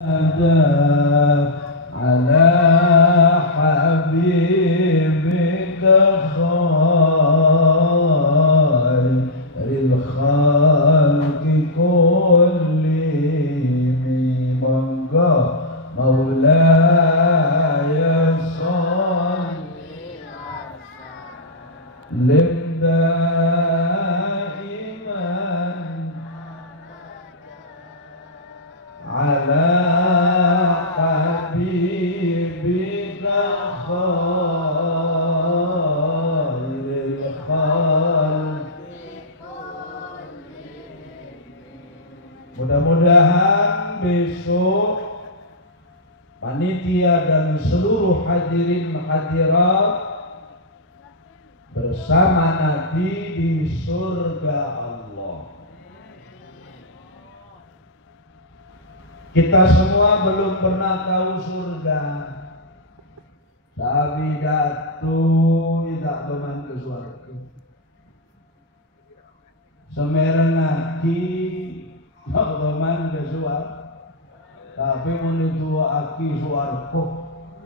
على حبيبك خير الخلق كلهم مولاي صل دائما على حبيبك خير الخلق. Mudah-mudahan besok panitia dan seluruh hadirin hadirat bersama Nabi di surga Allah. Kita semua belum pernah tahu surga. Tapi datu tidak teman ke surga. Semerang aki tak teman ke surga. Tapi menuju aki surga.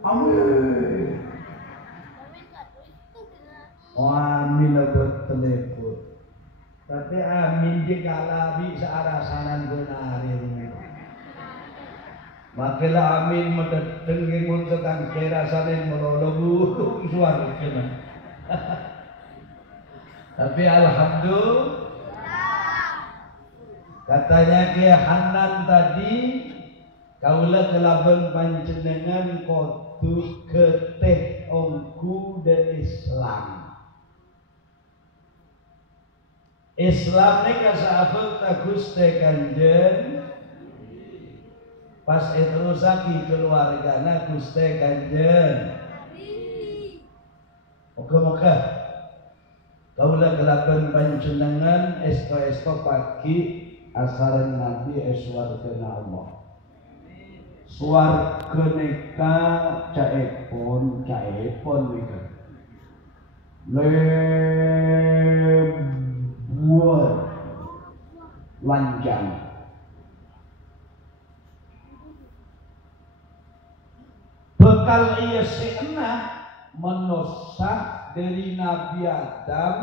Amin. Oh, amin abad telepon. Tapi amin jika labi searah sanan benari rumah. Makilah amin medeteng ngun tekan kira sanin melolobu suara kena. Tapi alhamdulillah. Katanya ke Hanan tadi kaulah kelaban panjenengan kotu keteh ongku de Islam. Islam ni kasabut tagus te kanjen. Pas itu saki keluargana Gusti Kanjeng. Moga-moga kaulah gelapan panjenengan esto pagi asaran Nabi eswargana Allah. Swarga neka caepon nika. Lebuat lanjang. Bekal ia seenah menusak dari Nabi Adam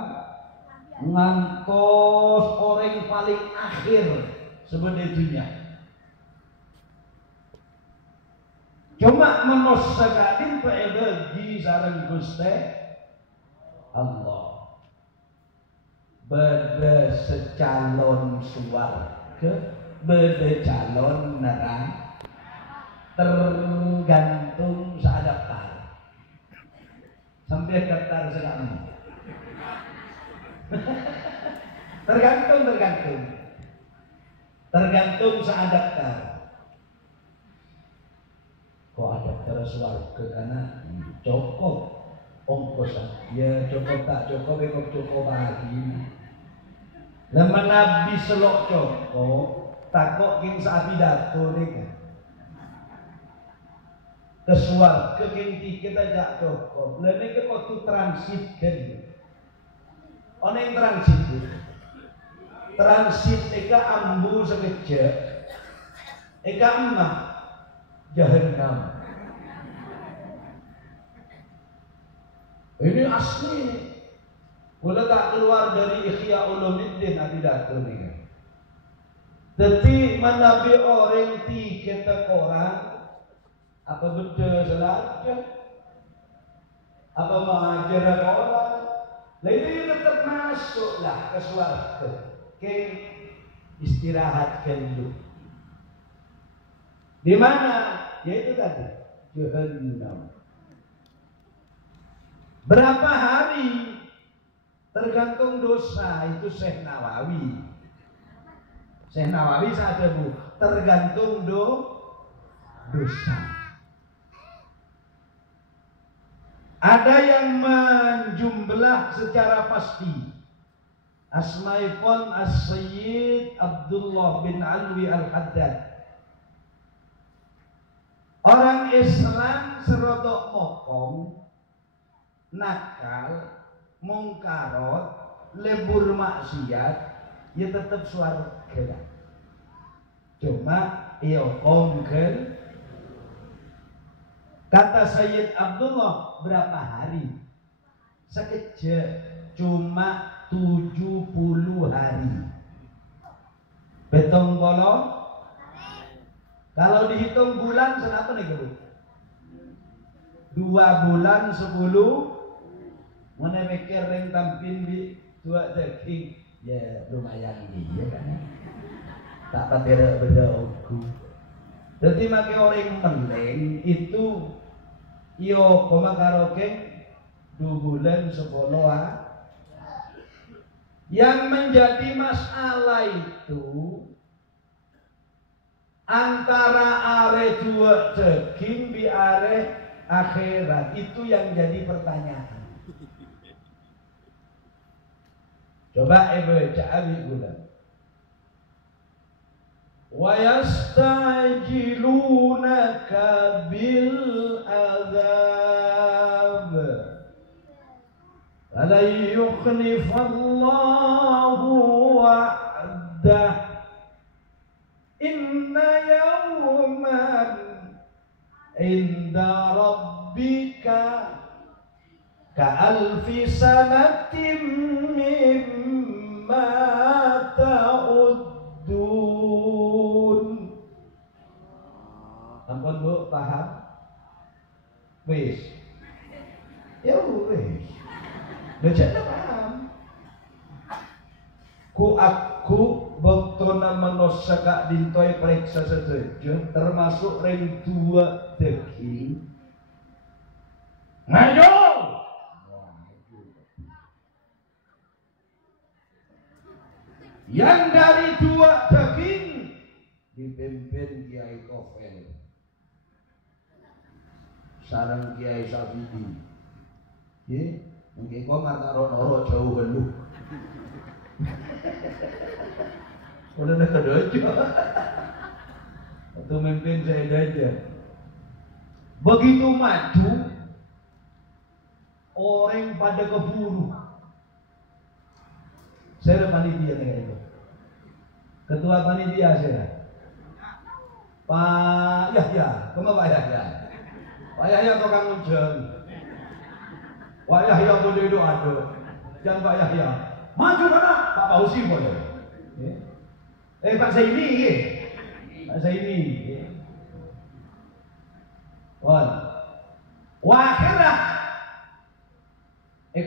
ngantos orang paling akhir sebenarnya. Cuma menusakain bagi sareng Gusti Allah. Beda secalon suwarga, beda calon neraka. Tergantung seadaptar sampai daftar sekarang. tergantung seadaptar. Kok adaptar suarga karena cukup ongkos ya cukup tak cukup ikut cukup lagi. Lama Nabi selok cukup takut king sabidato nih kan. Kesuar kekinti kita jak cukup. Lain ke waktu transit kan. Oneng transit eka ambu sekejap. Eka emak jahannam. Ini asli. Boleh tak keluar dari Ihya Ulumuddin Abidatul ini. Tapi menabi orang tiga orang. Apa beda salah? Apa mengajar orang? Lain itu tetap masuklah ke surga. Ke istirahatkan dulu. Di mana? Yaitu tadi Jahannam. Berapa hari? Tergantung dosa. Itu Syekh Nawawi. Syekh Nawawi saja bu. Tergantung dosa. Ada yang menjumlah secara pasti. Asmaipun As-Sayyid Abdullah bin Alwi Al-Haddad. Orang Islam serodok mokong, nakal, mungkarot, lebur maksiat, ya tetap surga. Cuma iyo kongkel. Kata Sayyid Abdullah, berapa hari? Sekejap, cuma 70 hari. Betong bolong. Kalau dihitung bulan senapa nih Bu? 2 bulan 10. Mana mikir ring tampin di tua daging, ya lumayan iya kan? Tak patera beda aku. Jadi make orang meleng itu, iyo koma karaoke 2 bulan 10. Yang menjadi masalah itu antara are dua daging di are akhirat, itu yang jadi pertanyaan. Coba baca abi gula. Wa yastajilunaka bil adzab la yukhlifallahu wa'dah inna yawman inda rabbika ka'alfi sanatin mimma ta'uddun. Ampun Bu, paham? Wis. Ya wis. Baca paham. Aku bektona manosaka dintoy periksa setuju, termasuk ring 2 daging. Maju! Yang dari 2 daging dipimpin Kiai Kofel, sarang Kiai Sabidi. Ye, mungkin kau nggak taruh jauh belum. Udah nak dojo. Itu memimpin saya aja. Begitu maju, orang pada keburu. Saya panitia dengan itu. Ketua panitia saya. Pak Yahya, kemana Pak Yahya? Pak Yahya tukang hujan. Pak Yahya boleh doa. Jangan Pak Yahya. Maju mana? Pak Fauzi boleh. Pak Zaini, Pak Zaini. Wakhirah,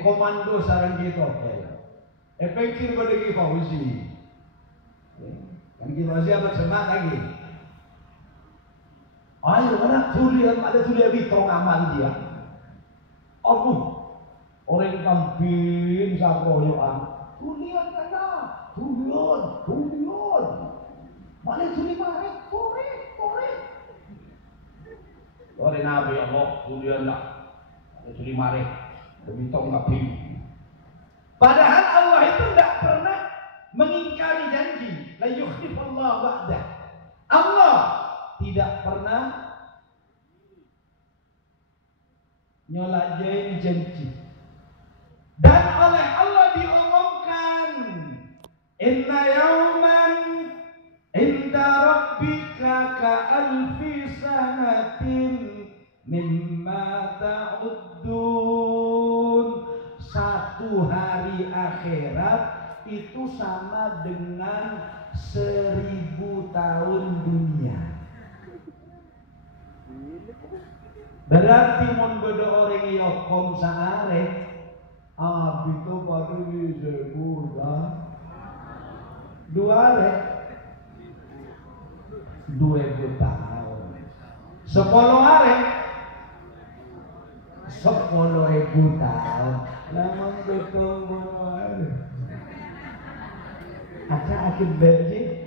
komando sarang kita. Pikir pada Ki Fauzi. Kan Ki Fauzi apa semak lagi? Ayo mana tulian, ada tulian bitong aman dia. Orang kampin sakroyoan. Tulian kana, tulian. Mana tulian marek, korek. Orang Nabi Allah, tulian lah. Ada tulian marek, bitong kampin. Padahal Allah itu tidak pernah mengingkari janji. La yukhlifallahu wa'dah. Allah tidak pernah nyolajain janji. Dan oleh Allah diumumkan, inna yawman inda rabbika ka'alfi sanatin mimma ta'uddun. 1 hari akhirat itu sama dengan 1000 tahun dunia. Berarti mun bodo orang yokom saare itu pada 1000 2 are 2000 tahun. 10 are 10.000 tahun. Namun betul betul. Aca akhir berji.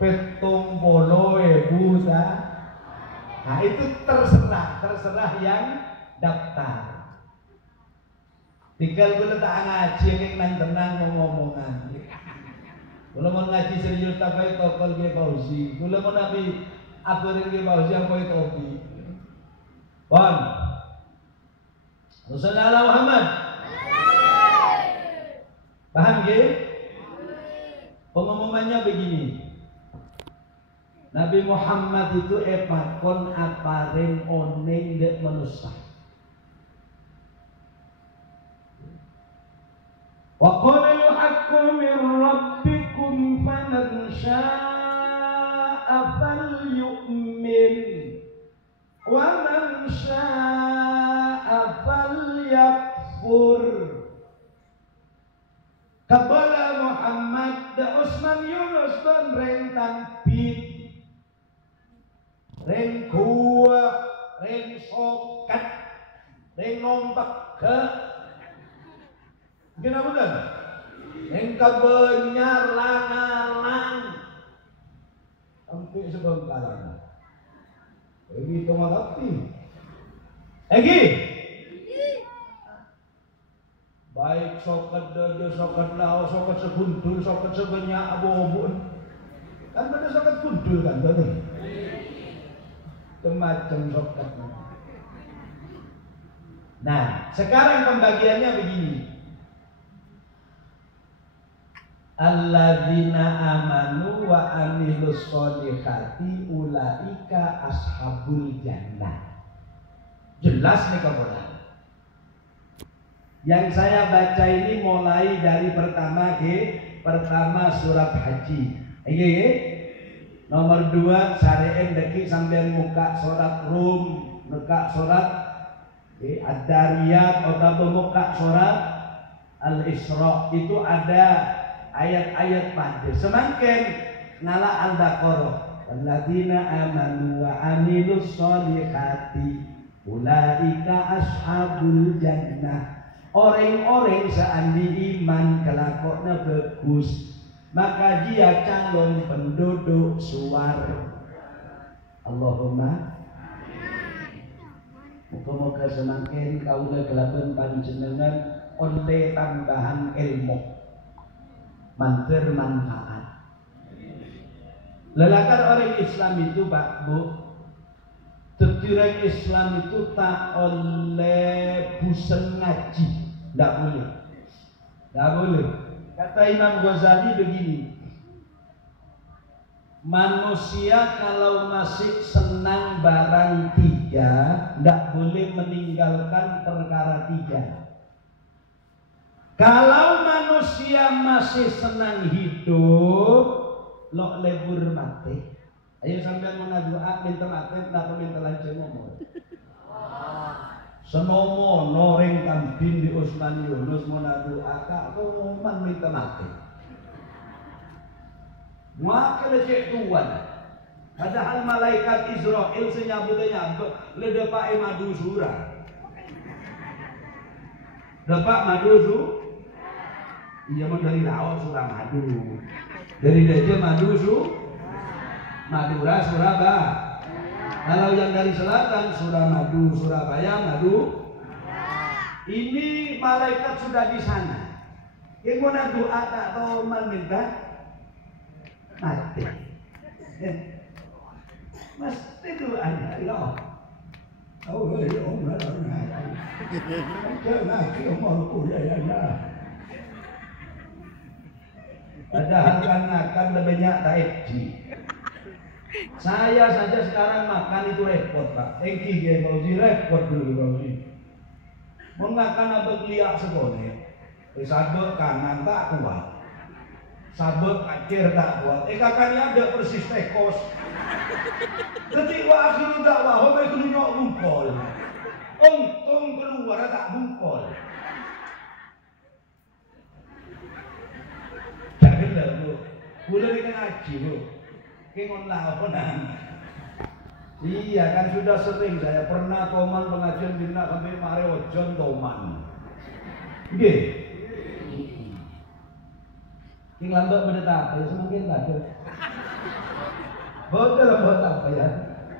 Petong bolo busa. Nah itu terserah yang daftar. Tinggal gue tak ngaji yang tenang ngomongan. Kalau mau ngaji serius tak baik tokol Kiai Fauzi. Kalau mau nabi aturin Kiai Fauzi apa itu topi. Paham? Rasulullah Muhammad. Paham Kiai? Pengumumannya begini. Nabi Muhammad itu epakon apareng oneng dek manusia. Wa qala al-haqqu min rabbikum faman syaa'a falyu'min wa man syaa'a falyakfur. Kabala Muhammad da Usman Yunus dan reng tampit reng kuat reng sokat reng nompak ke kenapa kan reng kabenyar langalang sampai sebengkalan begitu mengerti lagi baik sokat dojo, sokat lao, sokat sebuntul, sokat sebanyak abu-abun. Kan pada sokat buntul kan tuh. Macam sokat. Nah, sekarang pembagiannya begini. Alladzina amanu wa amilus sholihati ulaika ashabul jannah. Jelas nih kawan. Yang saya baca ini mulai dari pertama surat haji. Nomor 2 syari'in deki sambil muka surat Rum, muka surat Ad-Dariyat atau muka surat Al-Isra. Itu ada ayat-ayat pada semakin ngala Al-Baqarah. Alladzina amanu wa amilus sholihati ulaika ashabul jannah. Orang-orang seandi iman kelakoknya bagus, maka dia calon penduduk suara. Allahumma muka-muka semakin kaulah kelaban panjenengan oleh tambahan ilmu mantir manfaat. Lelakan orang Islam itu Pak Bu, tertirai Islam itu tak oleh busen ngaji. Tidak boleh. Tidak boleh. Kata Imam Ghazali begini. Manusia kalau masih senang barang 3, tidak boleh meninggalkan perkara 3. Kalau manusia masih senang hidup, lo lebur mati. Ayo sampai mau doa minta mati, kenapa minta lancar ngomong? Senomo noreng kambing di Usman Yunus mau doa kak ngomong minta mati. Maka lecek tuan. Padahal malaikat Israel senyabutnya ledepak madu surah. Dapat madu surah. Iya mau dari laut surah madu. Dari Deja madu surah. Madura Surabaya. Kalau yang dari selatan Suramadu, Surabaya, madu. Ini malaikat sudah di sana. Yang mau doa tak tahu meminta mati. Mesti doanya loh. Oh ya om lah. Jangan omongku ya. Padahal kan lebih banyak taiji. Saya saja sekarang makan itu repot Pak. Engki ya Fauzi repot dulu Fauzi. Mengakan abang liak sekolah. Sabuk kanan tak kuat. Sabuk akhir tak kuat. Kakaknya ada persis tekos. Ketika akhir tak wah, hobi keluar bungkol. Untung keluar tak bungkol. Janganlah Bu. Boleh dengan ngaji Bu. Kengon lawanan. Iya kan sudah sering saya pernah toman pengajian dina sampai mare ojon toman. Nggih. King lambat mendet apa ya semakin ada. Betul apa ya?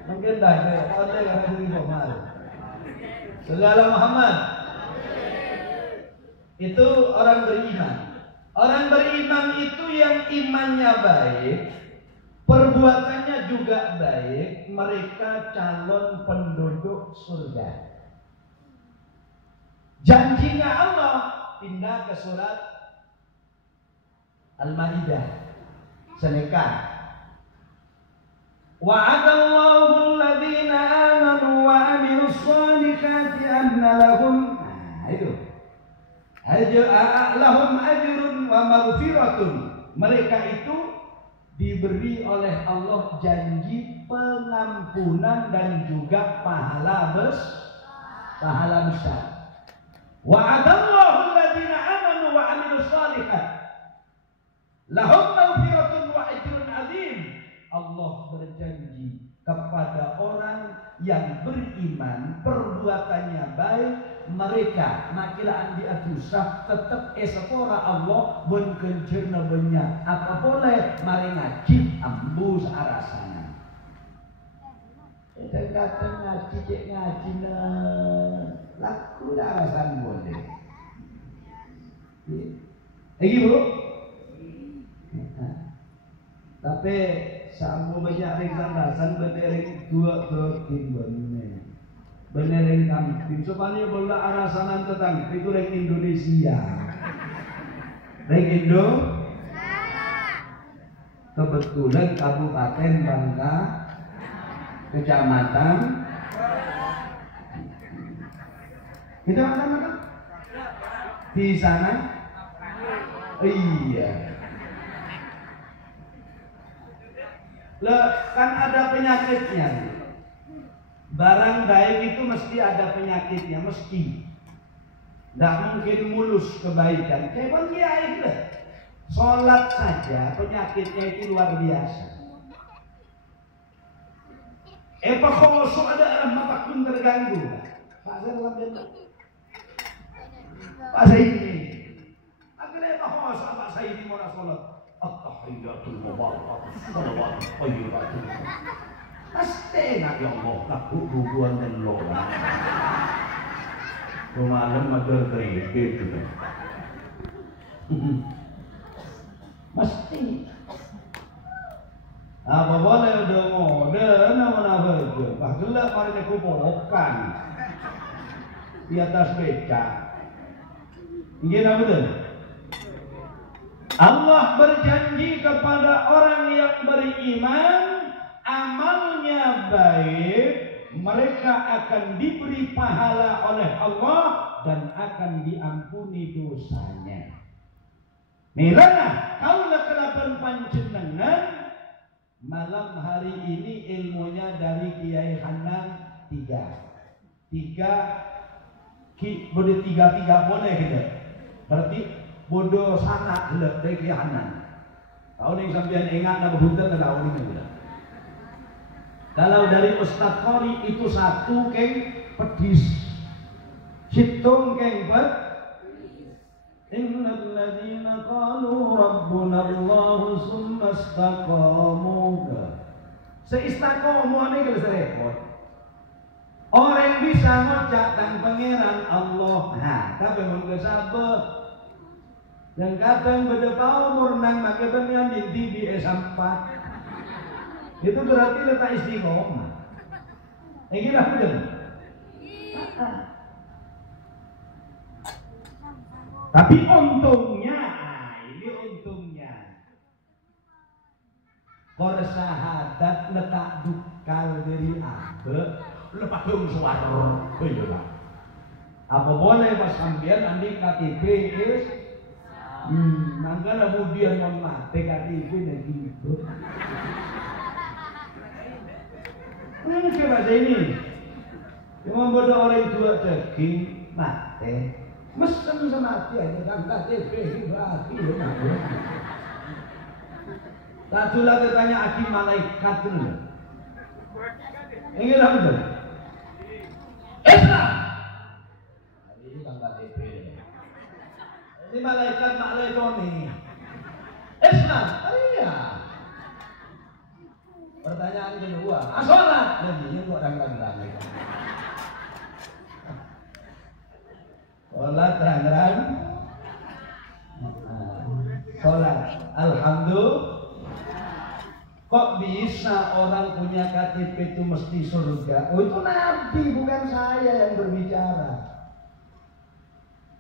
Mungkin dah ada oleh yang di toman. Sallallahu Muhammad. Itu orang beriman. Orang beriman itu yang imannya baik, perbuatannya juga baik, mereka calon penduduk surga. Janjinya Allah, pindah ke surat Al-Maidah. sedekah. Wa'adallahu alladhina amanu wa amilus shalihati anna lahum lahum ajrun wa maghfiratun. Mereka itu diberi oleh Allah janji pengampunan dan juga pahala besar. Wa'adallahu alladhina amanu wa amilus shalihat lahum maghfiratun wa ajrun azim. Allah berjanji kepada orang yang beriman, perbuatannya baik, mereka makilaan diadusah tetap esapora Allah benkencerna banyak apa boleh mari ngaji ambus arasana. Kadang-kadang ngaji cek ngaji laku arasan boleh. Lagi bro. Tapi sambo banyak ringsan rasan berdering dua terkin benereng kambing supaya bola arasanan tetang itu reng Indonesia reng Indo kebetulan Kabupaten Bangka Kecamatan kita makan di sana iya kan ada penyakitnya. Barang baik itu mesti ada penyakitnya, mesti. Tidak mungkin mulus kebaikan. Kayak bang kiai itu, sholat saja penyakitnya itu luar biasa. Pak khosok ada rahmat pun terganggu. Pak saya dalam bentuk. Pak saya ini. Akhirnya Pak khosok Pak saya ini mau sholat. At-tahiyyatul mubarakatus shalawatut thayyibatul. Astena ya Allah, aku hubungan dan lo. Malam ada keripik juga. Mesti. Apa boleh udah modern mana begitu? Pak gelap hari ini kupokan di atas beca. Ini apa betul? Allah berjanji kepada orang yang beriman, amalnya baik, mereka akan diberi pahala oleh Allah dan akan diampuni dosanya. Mirana, kaulah kelapan panjenengan malam hari ini ilmunya dari Kiai Hanan tiga boleh gitu. Berarti bodoh sana lek dari Kiai Hanan. Kau nih sampean ingat nama buntel kau nih sudah. Kalau dari Ustaz Qori itu satu keng pedis, situng keng ped. Innal ladzina qalu rabbuna Allah summa istaqamu. Seistakomu ini kalau repot. Orang bisa ngucapkan pangeran Allah. Nah, tapi mungkin sabar. Yang kadang berdepau murnang maka benar dinti di S4. Itu berarti letak istiqomah. Ini lah betul. Tapi untungnya, ini untungnya. Kor syahadat letak dukal dari abe, lepas dong suara. Iya. Apa boleh pas sambian andi KTP is? Mangga kemudian mohon maaf, PKTP dan gitu. Ini bahasa ini. Cuma bodoh orang tua daging mati. Mesen sama mati aja kan KTP dibagi ya. Tadi lagi tanya aki malaikat dulu. Ini lah betul. Islam. Ini kan KTP. Ini malaikat malaikoni. Islam, iya. Pertanyaan kedua, sholat lagi kok terang-terang. Sholat terang-terang. Sholat, alhamdulillah. Kok bisa orang punya KTP itu mesti surga? Oh itu Nabi, bukan saya yang berbicara.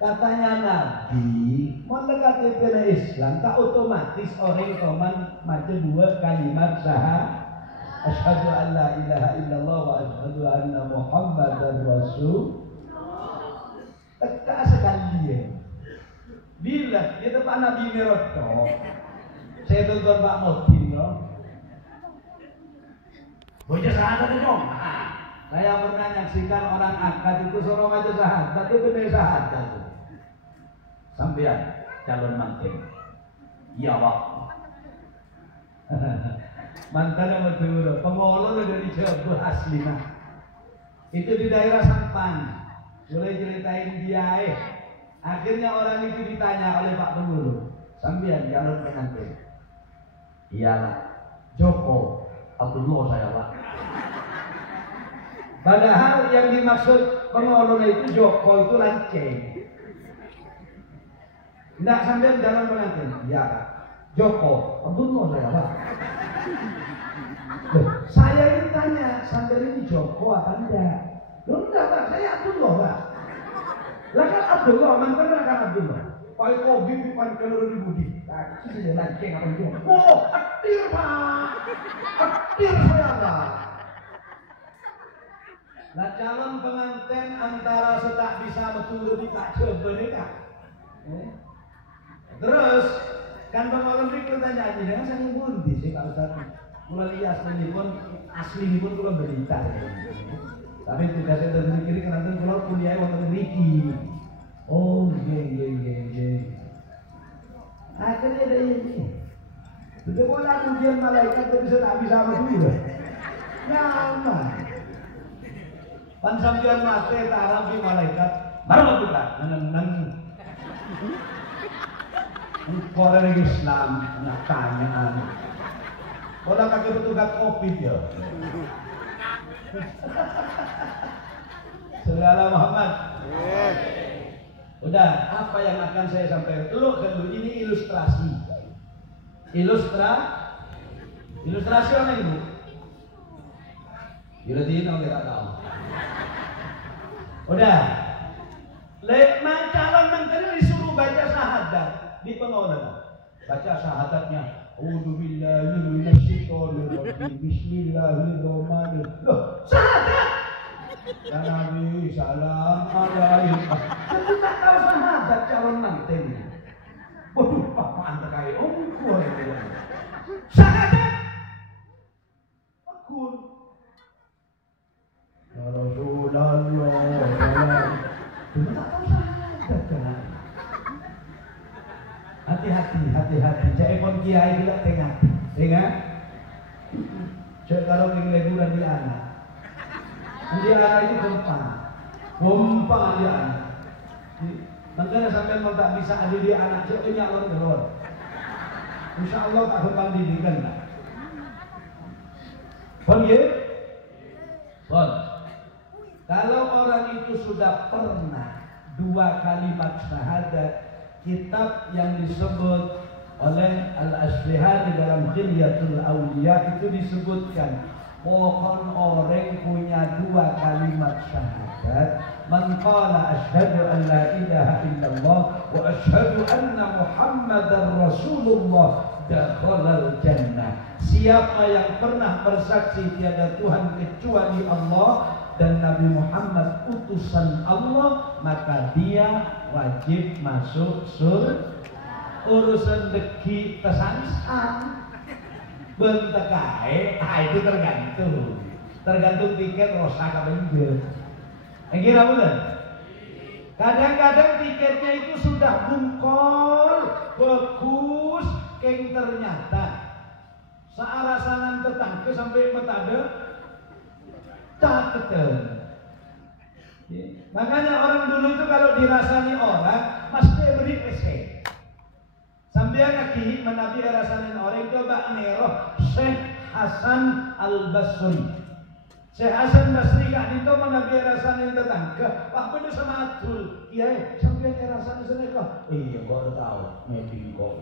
Katanya Nabi, mau dekati pilih Islam, tak otomatis orang koman macam dua kalimat syahadat. Asyhadu an la ilaha illallah wa asyhadu anna Muhammadar Rasul. Teka sekali ya. Bila di depan Nabi Meroto, saya tonton Pak Modin, no. Bocah syahadat itu dong. Saya pernah menyaksikan orang akad itu suruh maju syahadat, itu benar syahadat. Sampean calon manten. Ya Pak. Mantan yang betul, pengolor dari Jawa asli nah. Itu di daerah Sampang. Boleh ceritain dia. Akhirnya orang itu ditanya oleh Pak Pengurus, sampean calon pengantin. Iyalah, Joko Abdullah saya Pak. Padahal yang dimaksud pengolor itu Joko itu lanceng. Tidak sampean calon pengantin. Iya Pak. Joko Abdullah saya Pak. Saya ini tanya, sampai ini Joko apa enggak? Loh enggak Pak, saya Abdullah Pak. Lah kan Abdullah, mantan kan Abdullah. Pak Kobi bukan kalau di budi. Nah, itu lanceng apa itu? Oh, aktir Pak. Aktir saya Pak. Nah calon pengantin antara setak bisa betul di tak coba nikah. Terus kan pengalaman itu tanya aja, jangan saya bundi sih kalau saya mulai lihat ini pun asli ini pun kalau berita. Tapi tugasnya dari kiri kan nanti kalau kuliah waktu Riki. Oh, ye. Akhirnya ada ini. Sudah boleh ujian malaikat tapi saya tak bisa sama juga. Nyaman. Pan sampean mate tarabi malaikat, baru kita neneng. Orang Islam nak tanyaan. Orang kaki petugas kopi dia. Segala Muhammad. Udah, apa yang akan saya sampaikan? Dulu ini ilustrasi. Ilustrasi apa itu? Yudin orang tidak tahu. Udah. Lekman calon menteri disuruh baca syahadat di pengolahan. Baca syahadatnya. A'udzubillahi minasyaitonirrajim. Bismillahirrahmanirrahim. Loh, syahadat. Ya Nabi salam alaihi. Saya tak tahu syahadat calon menteri. Waduh, apaan terkait? Oh, gue syahadat. Akun. Ya Rasulullah. Cuma tak tahu syahadat kan? Hati-hati. Cek pun kiai juga tengah. Cek kalau pergi liburan di anak. Di anak itu gempa di anak. Makanya sampai mau tak bisa ada di anak cek ini alon. Insya Allah tak hutang didikan lah. Kalau orang itu sudah pernah 2 kalimat syahadat, kitab yang disebut oleh Al-Asbihani dalam Khilyatul Awliya itu disebutkan pohon orang punya 2 kalimat syahadat. Man qala asyhadu an la ilaha illallah wa asyhadu anna Muhammadar Rasulullah dakhalal jannah. Siapa yang pernah bersaksi tiada Tuhan kecuali Allah dan Nabi Muhammad utusan Allah, maka dia wajib masuk surga. Urusan deki tesangsang bentekai, itu tergantung tiket rosak apa enggak. Kira bukan? Kadang-kadang tiketnya itu sudah bungkol, bagus, keng ternyata searasanan tetangga sampai metade catetan. Makanya orang dulu itu kalau dirasani orang mesti beri pesek. Sambil lagi menabi rasanin orang coba neroh Syekh Hasan Al-Basri. Syekh Hasan Basri kak itu menabi rasanin tetangga. Pak bener sama Abdul. Iya, sambil rasanin seneka. Iya, kau tahu, maybe kau.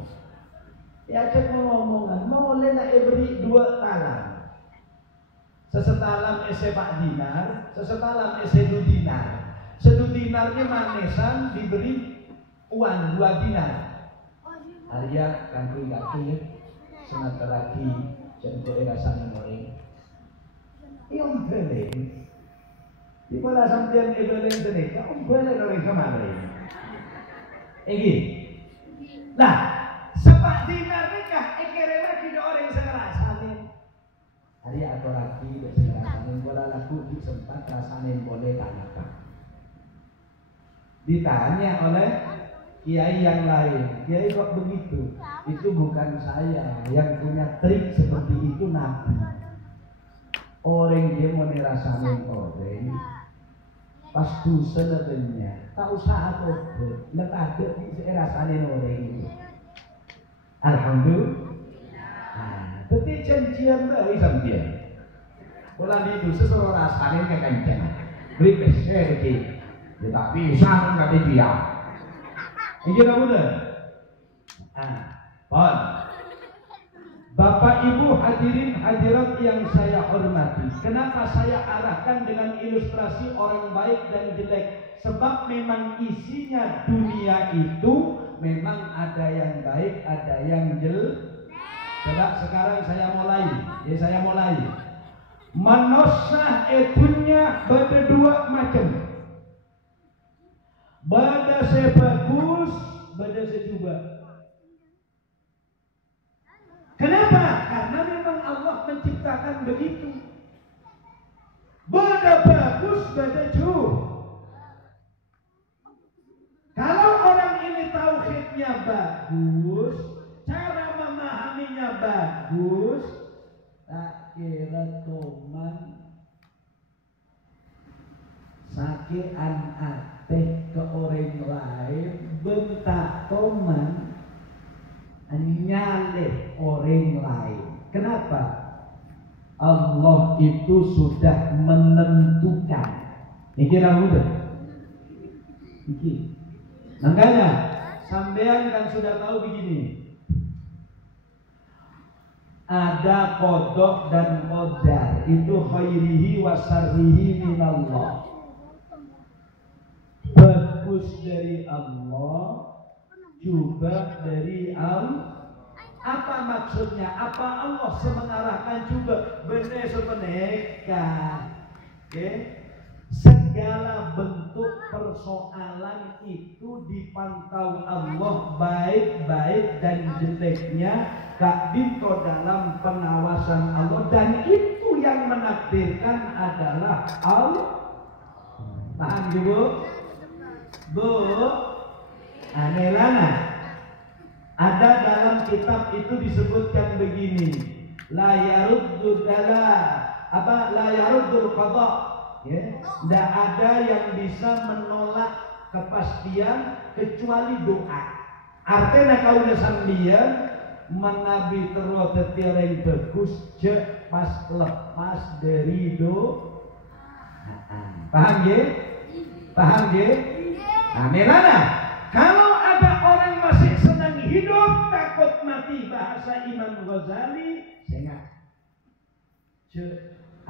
Ya cek ngomongan, mau lena beri 2 talang. Sesetalam ese Pak Dinar, sesetalam ese 2 dinar. 1 dinarnya manesan diberi uang 2 dinar. Arya kangkung kaki semata lagi contoh rasanya goreng. Yang beleng. Di mana sampean beleng sedekah, beleng orang kemarin. Egi. Nah, sepak dinar nikah ekerema tidak orang sekerasane. Arya atau lagi sekerasane bola laku di sempat rasane boleh tanyakan. Ditanya oleh kiai yang lain, kiai kok begitu? Itu bukan saya, yang punya trik seperti itu Nabi. Orang dia mau nirasain orang, pas dosa sebenarnya, tak usah apa, nak ada di rasain orang itu. Alhamdulillah. Tapi janjian dari sampean. Kalau di dosa suruh rasain ke kencang, beri peser lagi, tak bisa nggak dia. Ini tak benar. Pon. Bapak Ibu hadirin hadirat yang saya hormati, kenapa saya arahkan dengan ilustrasi orang baik dan jelek? Sebab memang isinya dunia itu memang ada yang baik, ada yang jelek. Coba sekarang saya mulai. Manusia etunya beda 2 macam. Beda sebagus, beda sejuba. Kenapa? Karena memang Allah menciptakan begitu. Beda bagus, beda jauh. Kalau orang ini tauhidnya bagus, cara memahaminya bagus, tak kira toman sakian ateh ke orang lain, bentak toman nyaleh orang lain. Kenapa? Allah itu sudah menentukan. Ini kira mudah. Makanya sampean kan sudah tahu begini. Ada qada dan qadar, itu khairihi wa syarrihi minallah. Bagus dari Allah, juga dari Allah. Apa maksudnya? Apa Allah semengarahkan juga benar sebenarnya? Segala bentuk persoalan itu dipantau Allah, baik-baik dan jeleknya Kak Dinto dalam pengawasan Allah, dan itu yang menakdirkan adalah Allah. Paham Bu? Bu? Anelana. Ada dalam kitab itu disebutkan begini, la yaruddul qada, ya, tidak ada yang bisa menolak kepastian kecuali doa. Artinya kau sambian mengabi terus tertireng bagus je pas lepas dari doa. Paham ya? Paham ya? Nah, melana. Kalau ada orang masih senang hidup, takut mati, bahasa Imam Ghazali, sengak.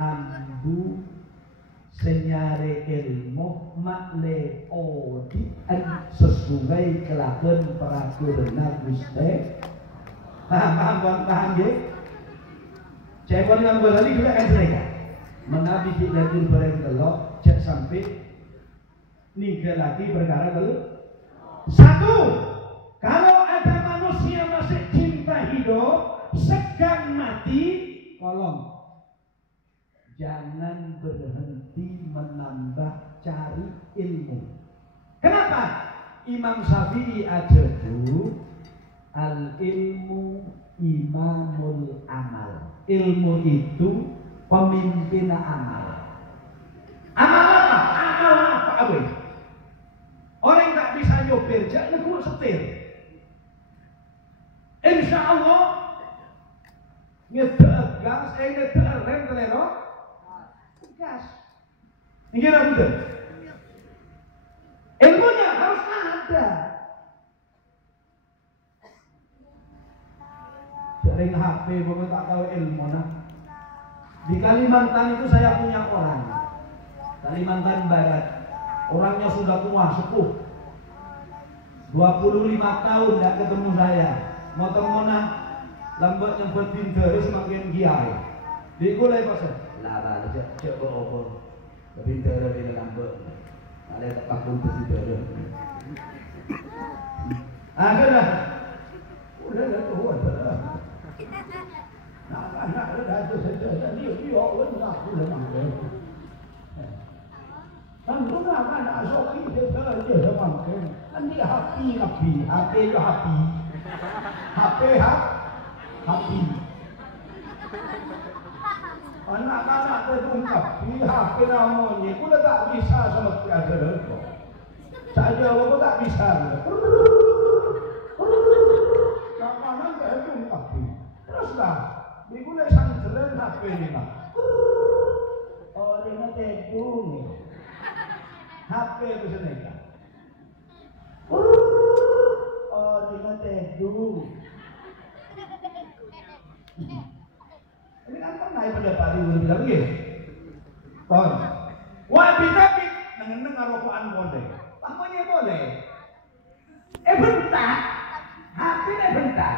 Ambu senyare ilmu makle odi sesuai kelakuan peraturan Gusti. Paham ya? Cek Imam Ghazali juga kan mereka mengabi hidatul barang telok, cek sampai niga lagi perkara telok. 1, kalau ada manusia masih cinta hidup, segan mati, tolong jangan berhenti menambah cari ilmu. Kenapa? Imam Syafi'i aja tuh, al ilmu imamul amal. Ilmu itu pemimpin amal. Amal apa? Amal apa? Orang tak bisa nyopir, jangan kuat setir. Insya Allah nyetek gas, nyetek rem kelerok, gas. Ini kira betul. Ilmunya harus ada. Sering HP, bukan tak tahu ilmu nah. Di Kalimantan itu saya punya orang, Kalimantan Barat. Orangnya sudah tua, sepuh. 25 tahun tidak ketemu saya. Motong-mona lambat yang berpintar semakin giai. Dikulai pasal. Lah, cek apa? Berpintar lebih lambat. Ada tak pun tersitu. Akhirnya, udah tua dah. Nak dah tu saja. Dia orang nak udah nak. Kan rumah kan asal kita saja sama kan. Nanti happy. Anak-anak terungkap happy namanya. Aku tak bisa sama tiada itu. Saja aku tak bisa. Kapan tak terungkap. Teruslah. Ibu nak santeran HP ni lah. Oh, dia nak tepung ni. HP tu seneka. Oh, dia nak tepung. Ini kan naik pada pagi boleh bilang begini. Kon, wah tapi dengan rokokan boleh. Tampaknya boleh. Bentar, HP ni bentar.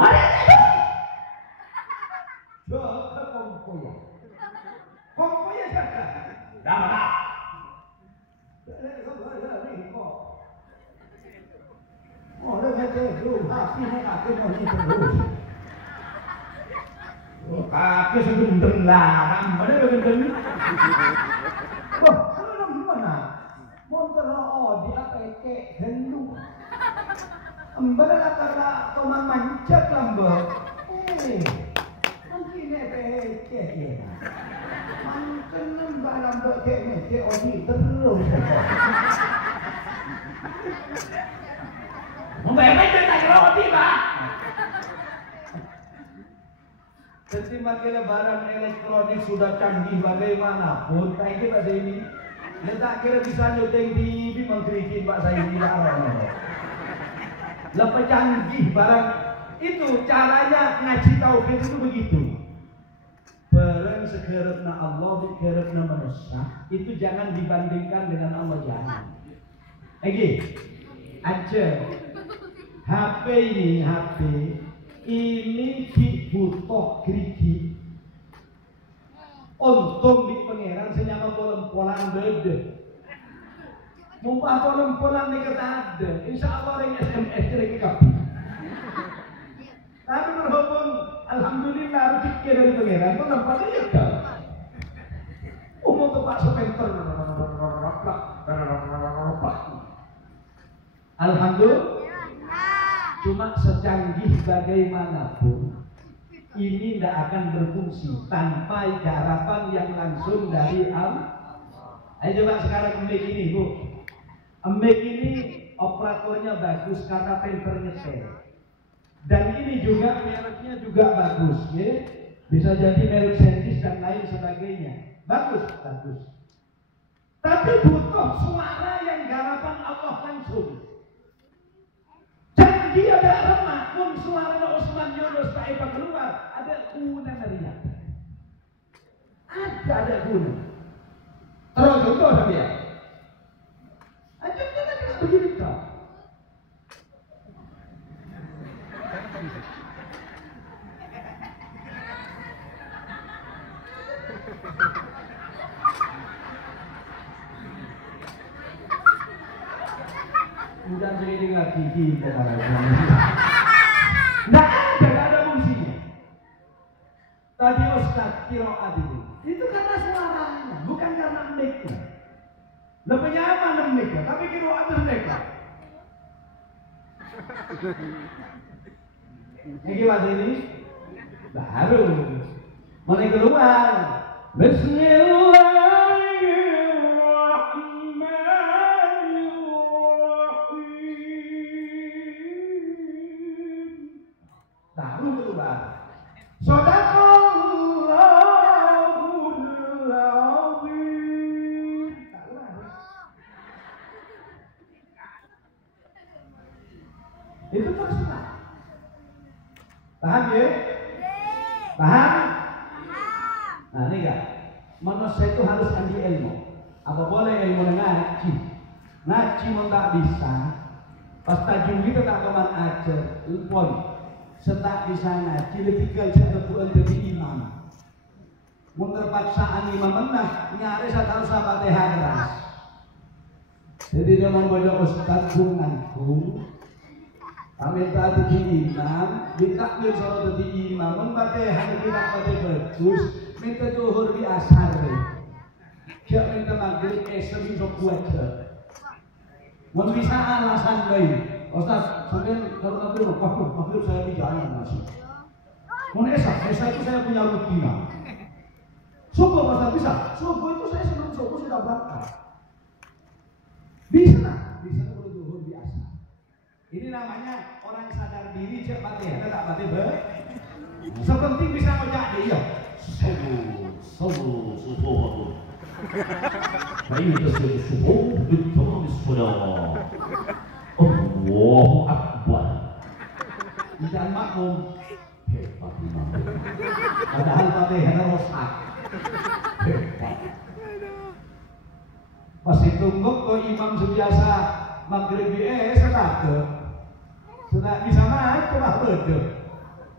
Ada tepung. Jauh kompoya siapa? Dah lah. Oh, dah kata tu, hati nak aku mau ni terus. Oh, aku sebentar lah, mana sebentar? Oh, kalau mana? Motor di APK hendu. Embala kata tomang mancap lambak. Mungkin APK ya. Mancap lambak lambak ke odi terus. Membayar tak roti pak. Jadi makilah barang elektronik sudah canggih bagaimanapun, tak kira ada ini. Tak kira bisa nyoteng TV mengkritik Pak saya tidak ada. Lepas canggih barang itu caranya ngaji tauhid itu begitu. Barang sekerapna Allah, sekerapna manusia itu jangan dibandingkan dengan Allah jangan. Lagi, aja. HP ini dibutuh gerigi. Untung di pangeran senyama polam-polam beda. Mumpah polam-polam ni kata ada. Insya Allah yang SMS lagi kapi. Tapi berhubung alhamdulillah rezeki dari pangeran tu nampak dia dah. Umum tu Pak Sepenter. Alhamdulillah. Cuma secanggih bagaimanapun ini tidak akan berfungsi tanpa garapan yang langsung dari Allah. Ayo coba sekarang mic ini bu, mic ini operatornya bagus karena pinter nyetel. Dan ini juga mereknya juga bagus, ya. Bisa jadi merek Sentis dan lain sebagainya. Bagus. Tapi butuh suara yang garapan Allah langsung. Dia ada remah pun suara Osman Yunus Taifah keluar ada guna meriah. Ada guna. Terus contoh tapi ya. Aja kita tidak begini kau. Udah jadi gigi sekarang. Nggak ada fungsinya. Tadi Ustaz Kiroat itu karena suaranya, bukan karena mic-nya. Lebih nyaman mic-nya, tapi Kiroat itu mereka. Ini gimana ini? Baru mulai keluar. Bismillah. Itu personal. Paham ya? Paham? Nah ini kan, manusia itu harus ambil ilmu. Apa boleh ilmu ngaji? Ngaji mau tak bisa. Pas tajam kita tak keman ajar. Pun setak bisa ngaji lebih kerja kebuan jadi imam. Mun terpaksaan imam menang nyaris atau sahabat keras. Jadi dia mau baca ustaz bunganku. Kami tak jadi imam, ditakbir soal jadi imam. Mun Fatihah tidak baca bagus, minta zuhur di asar. Dia minta maghrib esok sok buat. Mun bisa alasan baik. Ustaz, sampai kalau nanti maghrib saya di jalan masih. Mun esok itu saya punya rutina. Subuh Ustaz bisa. Subuh itu saya sebelum subuh sudah berangkat. Bisa kalau zuhur biasa. Ini namanya orang sadar diri cek Fatihah, tak Fatihah. Sepenting bisa ngajak dia. Subuh. Baik subuh betul sudah. Allahu Akbar. Jangan makmum. Hebat imam. Padahal Fatihah rosak. Hebat. Pas ditunggu ke imam sebiasa maghrib sekate. Sudah bisa maju mah betul.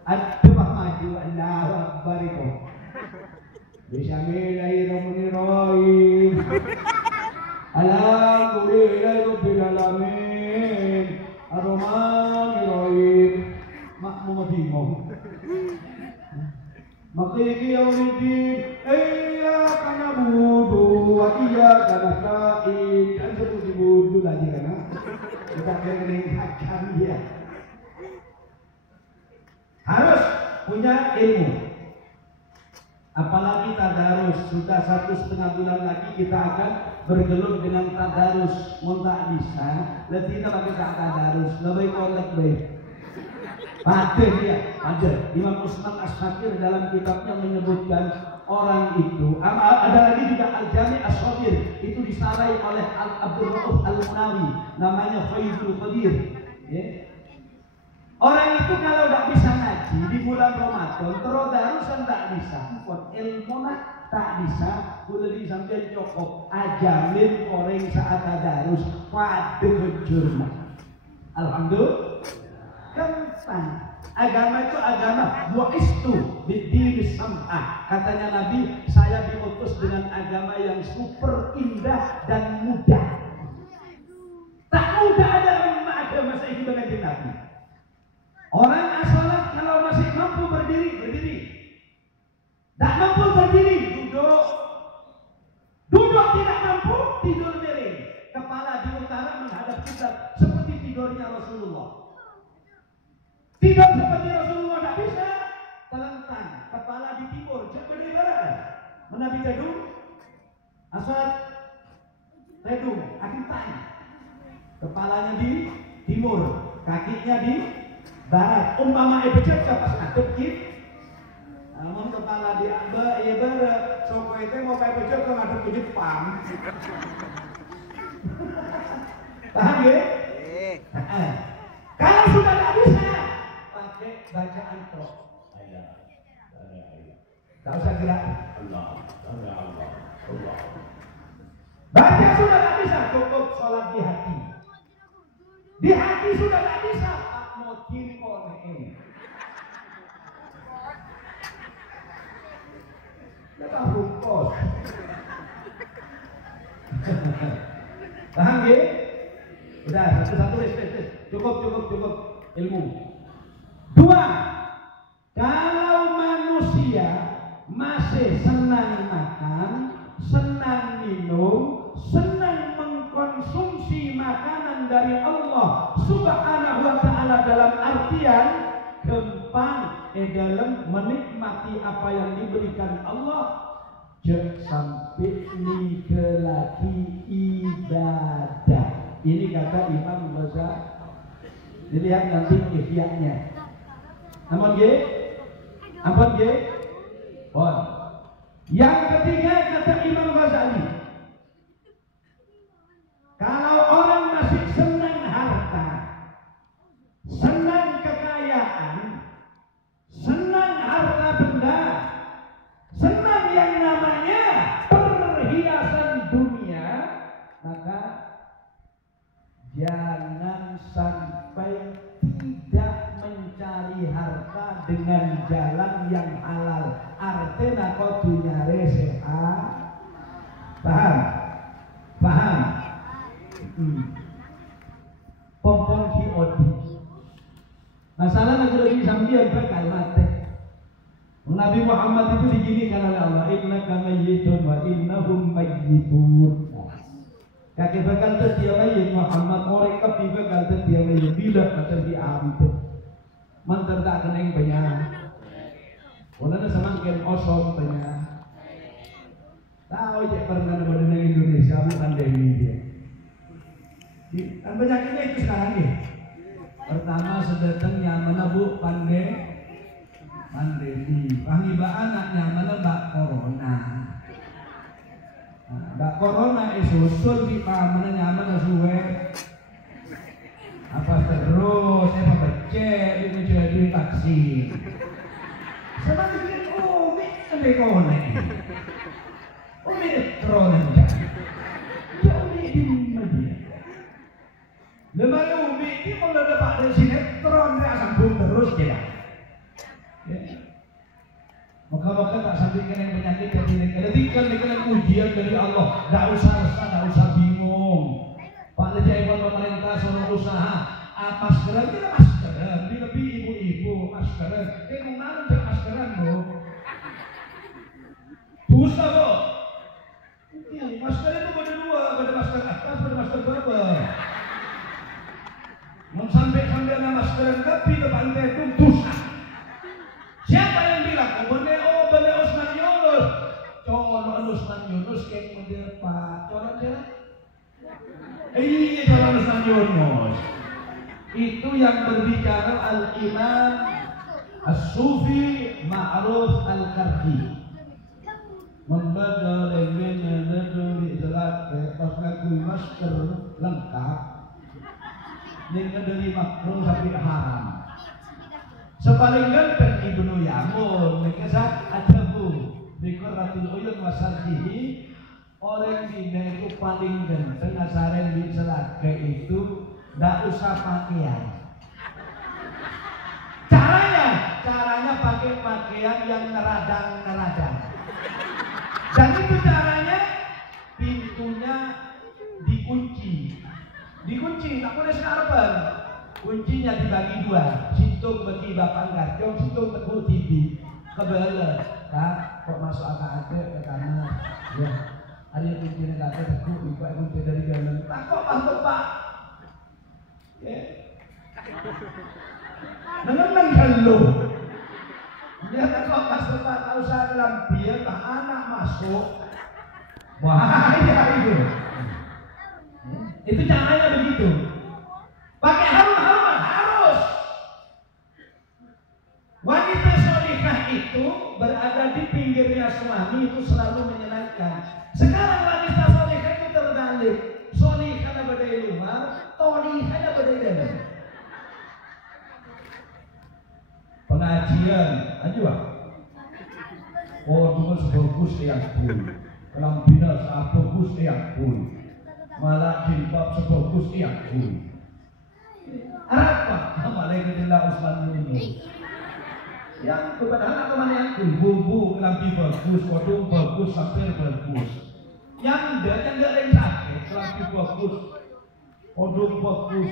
Aduh mah maju Allahu Akbar itu. Bismillahirrahmanirrahim. Alhamdulillahirabbil alamin. Ar-Rahmanirrahim. Makmum bingung. Maliki yaumiddin. Iyyaka na'budu wa iyyaka nasta'in. Kan sebut lagi kan? Kita mengingatkan dia. Harus punya ilmu. Apalagi tadarus, sudah 1,5 bulan lagi kita akan bergelut dengan tadarus. Mau tak bisa, lebih kita pakai tadarus, lebih kontak baik. Pakai dia, ada Imam Usman As-Sakir dalam kitabnya menyebutkan orang itu. Ada lagi juga Al-Jami' As-Sabir, itu disarai oleh Abdul Rauf Al-Munawi, namanya Faizul Qadir. Ya. Orang itu kalau tidak bisa ngaji di bulan Ramadan, terus darusan tak bisa, ilmu tak bisa, boleh disampaikan cukup ajamin orang saat darus pada kejurna. Alhamdulillah. Gampang. Agama itu agama bu'istu bid-dini sam'ah. Katanya Nabi, saya diutus dengan agama yang super indah dan mudah. Tak mudah ada agama saya itu dengan Nabi. Orang asalat kalau masih mampu berdiri. Tak mampu berdiri, duduk. Duduk tidak mampu, tidur miring. Kepala di utara menghadap kiblat seperti tidurnya Rasulullah. Tidur seperti Rasulullah tak bisa. Telentang, kepala di timur, seperti barat. Menabi tedung, asalat tedung, akhir tanya. Kepalanya di timur, kakinya di barat. Umpama becek pas ngadep gitu. Namun kepala di barat, soko itu mau kayak becek ke ngadep ke Jepang. Paham ya? Kalau sudah tak bisa, pakai bacaan roh. Tak usah gerak. Allah. Baca sudah tak bisa, cukup sholat di hati. Di hati sudah tak bisa, tak mau ini. Kita rukun. Paham ya? Udah, satu-satu cukup ilmu. 2, kalau manusia masih senang makan, senang minum, senang mengkonsumsi makanan dari Allah Subhanahu wa ta'ala dalam artian gampang dalam menikmati apa yang diberikan Allah, jangan sampai lagi ibadah. Ini kata Imam Ghazali. Dilihat nanti ihya'nya. Ampun G? Oh. Yang ketiga kata Imam Ghazali, kalau orang masih senang harta, senang kekayaan, senang harta benda, senang yang namanya perhiasan dunia, halal. Artinya kudunya sehat. Paham? Paham? Pompon ki odi. Masalah nak lagi sambil bakal mati. Nabi Muhammad itu diginikan oleh Allah, innaka mayyitun wa innahum mayyitun. Kakek bakal terdia mayit Muhammad, orang kapi bakal terdia mayit bila terdia ampe. Mantar tak keneng banyak. Orang semakin kosong banyak. Tahu je pernah ada di Indonesia bukan dari dia. Dan penyakitnya itu sekarang ni. Pertama sedatangnya mana bu pandemi. Pangiba anaknya mana mbak corona. Mbak corona susul di mana nyaman suwe. Apa terus? Apa becek itu jadi vaksin. Semakin umi ada corona. Umi corona jadi. Ya umi di mana? Lemari umi ini kalau dapat dari sinetron dia sambung terus dia. Maka tak sampai kena penyakit yang tidak ketika kena ujian dari Allah, tak usah bingung. Pak Lejaibon pemerintah suruh usaha, maskeran kita maskeran, lebih ibu-ibu maskeran. Kemana cek maskeran bu? Dosa bu. Masker itu ada dua, ada masker atas, ada masker bawah. Mau sampai ada maskeran tapi ke pantai itu dosa. Siapa yang bilang? Bener Usman Yunus. Colon Usman Yunus kayak model Pak. Colon dia? Iya colon Usman Yunus. Itu yang berbicara Al-Imam As-Sufi Ma'ruf Al-Karhi. Membaca lembenya dari selat pas ngaku masker lengkap. Yang dari makruh sampai haram. Sepaling ganteng Ibnu Yamun nekesat ajabu di Qurratul Uyun wasarjihi. Orang Cina itu paling ganteng asaren di Selaka itu ndak usah pakaian. Caranya pakai pakaian yang neradang. Dan itu caranya pintunya dikunci, tak boleh sekarban. Kuncinya dibagi dua, situng bagi bapak garjong, situng teguh TV. Kebelah, tak kok masuk agak ke kanan. Ya, ada kuncinya tak ada teguh, ibu kunci dari dalam. Tak kok masuk pak. Ya, nengang kalau. Dia tak kok masuk pak, tak usah dalam biar tak anak masuk. Bahaya itu. Itu caranya begitu. Pakai harus. Wanita solikah itu berada di pinggirnya suami itu selalu menyenangkan. Sekarang wanita solikah itu terbalik. Solikah ada di luar, tolikah ada di dalam. Pengajian, aja. Oh, cuma sebagus yang pun. Kelampinan sebagus yang pun. Malah jilbab sebagus yang pun. Apa? Malaikat Usman Yunus. Yang kepada anak kemana yang bubu, kelampi bagus, kodong bagus, sampir bagus. Yang enggak ada yang sakit, kelampi bagus, kodong bagus,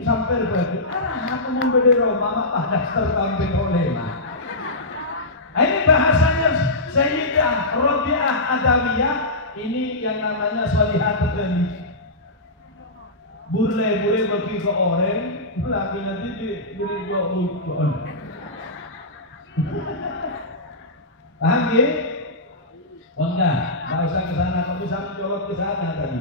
sampir bagus. Aku mau beli Roma, mak pada tertampil oleh mak. Ini bahasanya Sayyidah Rabi'ah Adawiyah. Ini yang namanya Shalihat Tergali. Burle bagi ke orang, lagi nanti diberi dua bulan. Paham ya? Oh enggak usah ke sana, kau bisa mencolok ke sana tadi.